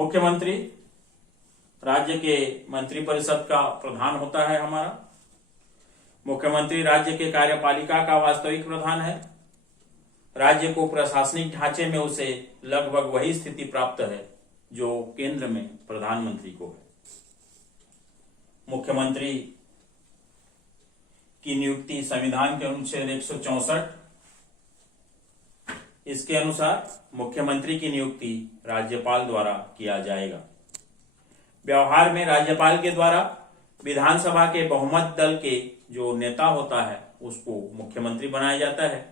मुख्यमंत्री राज्य के मंत्रिपरिषद का प्रधान होता है। हमारा मुख्यमंत्री राज्य के कार्यपालिका का वास्तविक प्रधान है। राज्य को प्रशासनिक ढांचे में उसे लगभग वही स्थिति प्राप्त है जो केंद्र में प्रधानमंत्री को है। मुख्यमंत्री की नियुक्ति संविधान के अनुच्छेद 164 इसके अनुसार मुख्यमंत्री की नियुक्ति राज्यपाल द्वारा किया जाएगा। व्यवहार में राज्यपाल के द्वारा विधानसभा के बहुमत दल के जो नेता होता है उसको मुख्यमंत्री बनाया जाता है।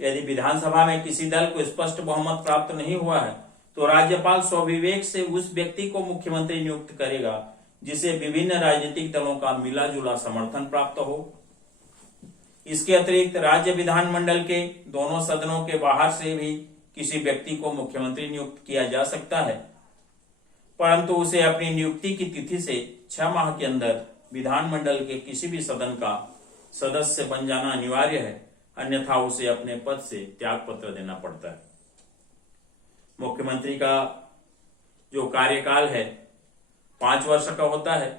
यदि विधानसभा में किसी दल को स्पष्ट बहुमत प्राप्त नहीं हुआ है तो राज्यपाल स्वविवेक से उस व्यक्ति को मुख्यमंत्री नियुक्त करेगा जिसे विभिन्न राजनीतिक दलों का मिला जुला समर्थन प्राप्त हो। इसके अतिरिक्त राज्य विधानमंडल के दोनों सदनों के बाहर से भी किसी व्यक्ति को मुख्यमंत्री नियुक्त किया जा सकता है, परंतु उसे अपनी नियुक्ति की तिथि से 6 माह के अंदर विधानमंडल के किसी भी सदन का सदस्य बन जाना अनिवार्य है, अन्यथा उसे अपने पद से त्याग पत्र देना पड़ता है। मुख्यमंत्री का जो कार्यकाल है 5 वर्ष का होता है।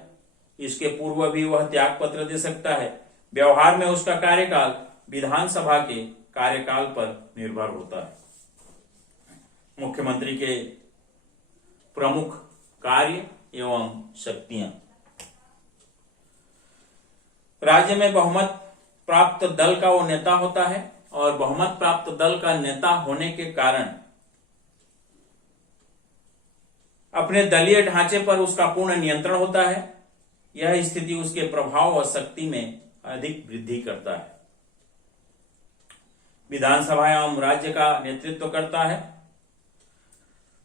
इसके पूर्व भी वह त्याग पत्र दे सकता है। व्यवहार में उसका कार्यकाल विधानसभा के कार्यकाल पर निर्भर होता है। मुख्यमंत्री के प्रमुख कार्य एवं शक्तियां। राज्य में बहुमत प्राप्त दल का वो नेता होता है और बहुमत प्राप्त दल का नेता होने के कारण अपने दलीय ढांचे पर उसका पूर्ण नियंत्रण होता है। यह स्थिति उसके प्रभाव और शक्ति में अधिक वृद्धि करता है। विधानसभा एवं राज्य का नेतृत्व करता है।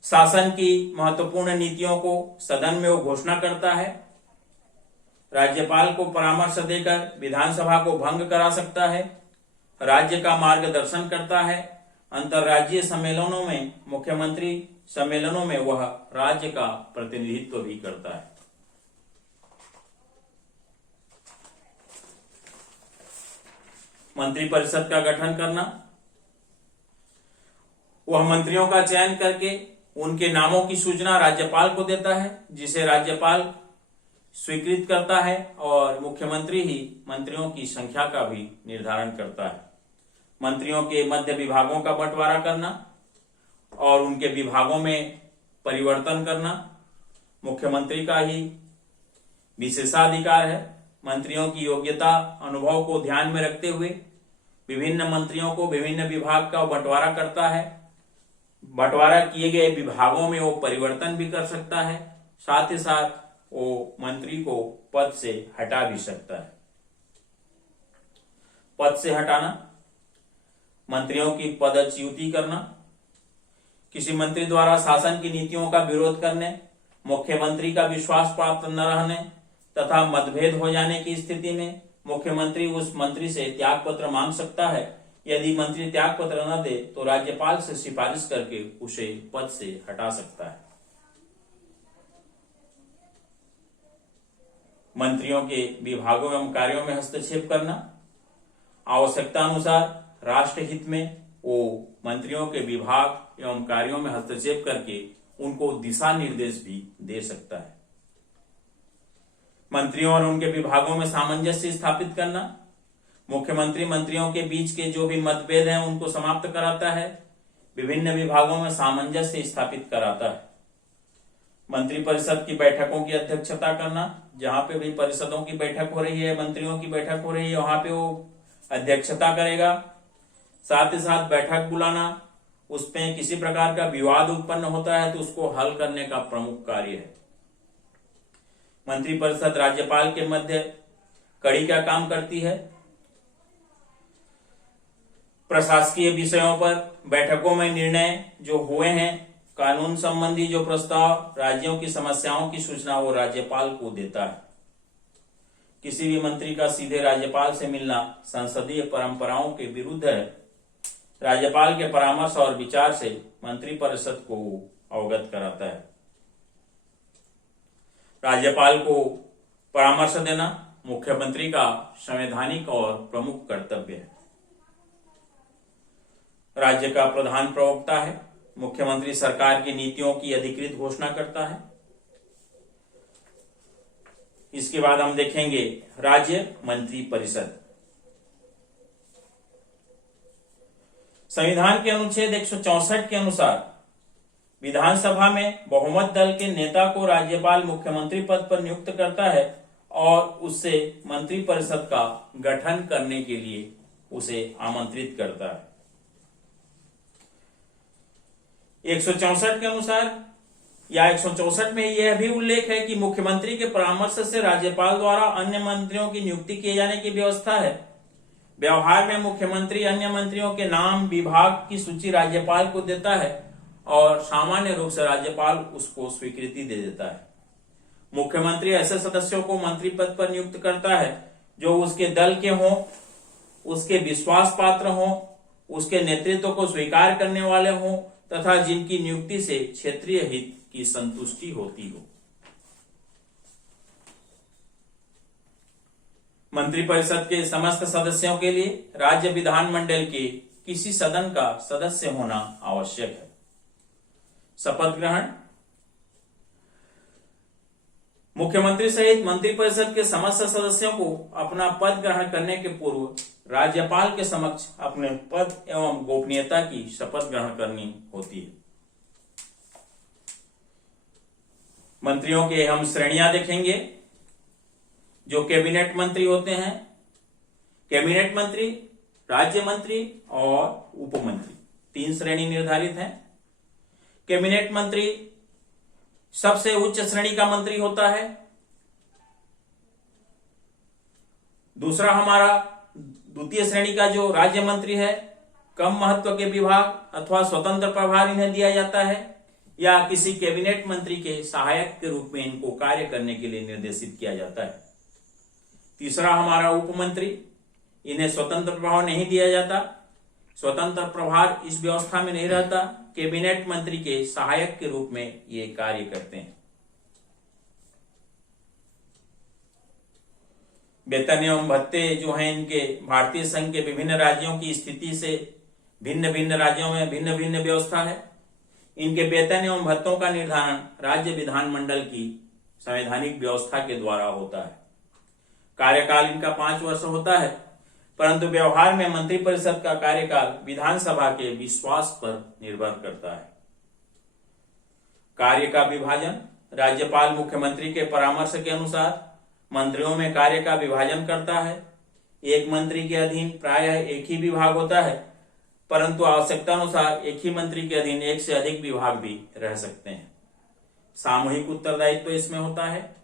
शासन की महत्वपूर्ण नीतियों को सदन में वो घोषणा करता है। राज्यपाल को परामर्श देकर विधानसभा को भंग करा सकता है। राज्य का मार्गदर्शन करता है। अंतर्राज्यीय सम्मेलनों में मुख्यमंत्री सम्मेलनों में वह राज्य का प्रतिनिधित्व भी करता है। मंत्रिपरिषद का गठन करना, वह मंत्रियों का चयन करके उनके नामों की सूचना राज्यपाल को देता है, जिसे राज्यपाल स्वीकृत करता है और मुख्यमंत्री ही मंत्रियों की संख्या का भी निर्धारण करता है। मंत्रियों के मध्य विभागों का बंटवारा करना और उनके विभागों में परिवर्तन करना मुख्यमंत्री का ही विशेषाधिकार है। मंत्रियों की योग्यता अनुभव को ध्यान में रखते हुए विभिन्न मंत्रियों को विभिन्न विभाग का बंटवारा करता है। बंटवारा किए गए विभागों में वो परिवर्तन भी कर सकता है, साथ ही साथ वो मंत्री को पद से हटा भी सकता है। पद से हटाना, मंत्रियों की पदच्युति करना, किसी मंत्री द्वारा शासन की नीतियों का विरोध करने, मुख्यमंत्री का विश्वास प्राप्त न रहने तथा मतभेद हो जाने की स्थिति में मुख्यमंत्री उस मंत्री से त्याग पत्र मांग सकता है। यदि मंत्री त्याग पत्र न दे तो राज्यपाल से सिफारिश करके उसे पद से हटा सकता है। मंत्रियों के विभागों एवं कार्यों में हस्तक्षेप करना, आवश्यकता अनुसार राष्ट्रहित में वो मंत्रियों के विभाग एवं कार्यों में हस्तक्षेप करके उनको दिशा निर्देश भी दे सकता है। मंत्रियों और उनके विभागों में सामंजस्य स्थापित करना, मुख्यमंत्री मंत्रियों के बीच के जो भी मतभेद हैं उनको समाप्त कराता है। विभिन्न विभागों में सामंजस्य स्थापित कराता है। मंत्रिपरिषद की बैठकों की अध्यक्षता करना, जहां पे भी परिषदों की बैठक हो रही है, मंत्रियों की बैठक हो रही है, वहां पे वो अध्यक्षता करेगा। साथ ही साथ बैठक बुलाना, उसमें किसी प्रकार का विवाद उत्पन्न होता है तो उसको हल करने का प्रमुख कार्य है। मंत्रिपरिषद राज्यपाल के मध्य कड़ी का काम करती है। प्रशासकीय विषयों पर बैठकों में निर्णय जो हुए हैं, कानून संबंधी जो प्रस्ताव, राज्यों की समस्याओं की सूचना वो राज्यपाल को देता है। किसी भी मंत्री का सीधे राज्यपाल से मिलना संसदीय परंपराओं के विरुद्ध है। राज्यपाल के परामर्श और विचार से मंत्रिपरिषद को अवगत कराता है। राज्यपाल को परामर्श देना मुख्यमंत्री का संवैधानिक और प्रमुख कर्तव्य है। राज्य का प्रधान प्रवक्ता है। मुख्यमंत्री सरकार की नीतियों की अधिकृत घोषणा करता है। इसके बाद हम देखेंगे राज्य मंत्री परिषद। संविधान के अनुच्छेद 164 के अनुसार विधानसभा में बहुमत दल के नेता को राज्यपाल मुख्यमंत्री पद पर नियुक्त करता है और उससे मंत्री परिषद का गठन करने के लिए उसे आमंत्रित करता है। 164 के अनुसार या 164 में यह भी उल्लेख है कि मुख्यमंत्री के परामर्श से राज्यपाल द्वारा अन्य मंत्रियों की नियुक्ति किए जाने की व्यवस्था है। व्यवहार में मुख्यमंत्री अन्य मंत्रियों के नाम विभाग की सूची राज्यपाल को देता है और सामान्य रूप से राज्यपाल उसको स्वीकृति दे देता है। मुख्यमंत्री ऐसे सदस्यों को मंत्री पद पर नियुक्त करता है जो उसके दल के हों, उसके विश्वास पात्र हों, उसके नेतृत्व को स्वीकार करने वाले हों तथा जिनकी नियुक्ति से क्षेत्रीय हित की संतुष्टि होती हो। मंत्रिपरिषद के समस्त सदस्यों के लिए राज्य विधानमंडल के किसी सदन का सदस्य होना आवश्यक है। शपथ ग्रहण। मुख्यमंत्री सहित मंत्रिपरिषद के समस्त सदस्यों को अपना पद ग्रहण करने के पूर्व राज्यपाल के समक्ष अपने पद एवं गोपनीयता की शपथ ग्रहण करनी होती है। मंत्रियों के हम श्रेणियां देखेंगे। जो कैबिनेट मंत्री होते हैं, कैबिनेट मंत्री, राज्य मंत्री और उप मंत्री, 3 श्रेणी निर्धारित हैं। कैबिनेट मंत्री सबसे उच्च श्रेणी का मंत्री होता है। दूसरा हमारा द्वितीय श्रेणी का जो राज्य मंत्री है, कम महत्व के विभाग अथवा स्वतंत्र प्रभार इन्हें दिया जाता है या किसी कैबिनेट मंत्री के सहायक के रूप में इनको कार्य करने के लिए निर्देशित किया जाता है। तीसरा हमारा उप मंत्री, इन्हें स्वतंत्र प्रभार नहीं दिया जाता। स्वतंत्र प्रभार इस व्यवस्था में नहीं रहता। कैबिनेट मंत्री के सहायक के रूप में ये कार्य करते हैं। वेतन एवं भत्ते जो हैं इनके भारतीय संघ के विभिन्न राज्यों की स्थिति से भिन्न भिन्न राज्यों में भिन्न भिन्न व्यवस्था है। इनके वेतन एवं भत्तों का निर्धारण राज्य विधानमंडल की संवैधानिक व्यवस्था के द्वारा होता है। कार्यकाल इनका 5 वर्ष होता है, परंतु व्यवहार में मंत्रिपरिषद का कार्यकाल विधानसभा के विश्वास पर निर्भर करता है। कार्य का विभाजन। राज्यपाल मुख्यमंत्री के परामर्श के अनुसार मंत्रियों में कार्य का विभाजन करता है। एक मंत्री के अधीन प्रायः एक ही विभाग होता है, परंतु आवश्यकता अनुसार एक ही मंत्री के अधीन एक से अधिक विभाग भी रह सकते हैं। सामूहिक उत्तरदायित्व इसमें होता है।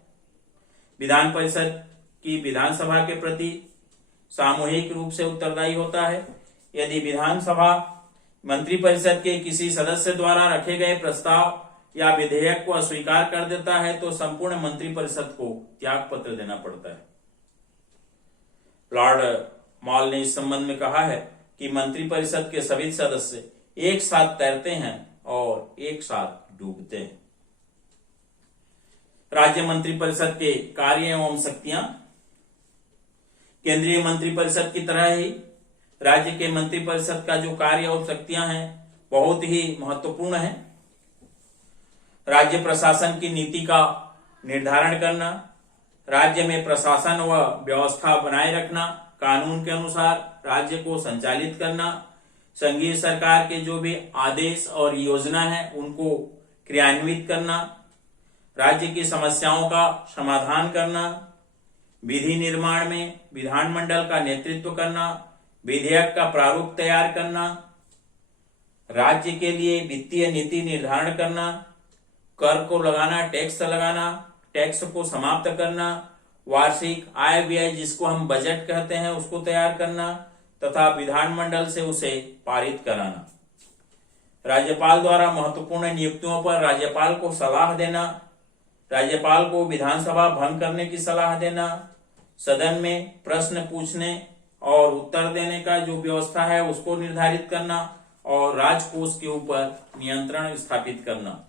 विधान परिषद की विधानसभा के प्रति सामूहिक रूप से उत्तरदायी होता है। यदि विधानसभा मंत्रिपरिषद के किसी सदस्य द्वारा रखे गए प्रस्ताव या विधेयक को अस्वीकार कर देता है तो संपूर्ण मंत्रिपरिषद को त्याग पत्र देना पड़ता है। लॉर्ड मॉल ने इस संबंध में कहा है कि मंत्रिपरिषद के सभी सदस्य एक साथ तैरते हैं और एक साथ डूबते हैं। राज्य मंत्रिपरिषद के कार्य एवं शक्तियां। केंद्रीय मंत्रिपरिषद की तरह ही राज्य के मंत्रिपरिषद का जो कार्य और शक्तियां हैं बहुत ही महत्वपूर्ण है। राज्य प्रशासन की नीति का निर्धारण करना, राज्य में प्रशासन व व्यवस्था बनाए रखना, कानून के अनुसार राज्य को संचालित करना, संघीय सरकार के जो भी आदेश और योजना है उनको क्रियान्वित करना, राज्य की समस्याओं का समाधान करना, विधि निर्माण में विधानमंडल का नेतृत्व करना, विधेयक का प्रारूप तैयार करना, राज्य के लिए वित्तीय नीति निर्धारण करना, कर को लगाना, टैक्स लगाना, टैक्स को समाप्त करना, वार्षिक आय व्यय जिसको हम बजट कहते हैं उसको तैयार करना तथा विधानमंडल से उसे पारित कराना। राज्यपाल द्वारा महत्वपूर्ण नियुक्तियों पर राज्यपाल को सलाह देना, राज्यपाल को विधानसभा भंग करने की सलाह देना, सदन में प्रश्न पूछने और उत्तर देने का जो व्यवस्था है उसको निर्धारित करना और राजकोष के ऊपर नियंत्रण स्थापित करना।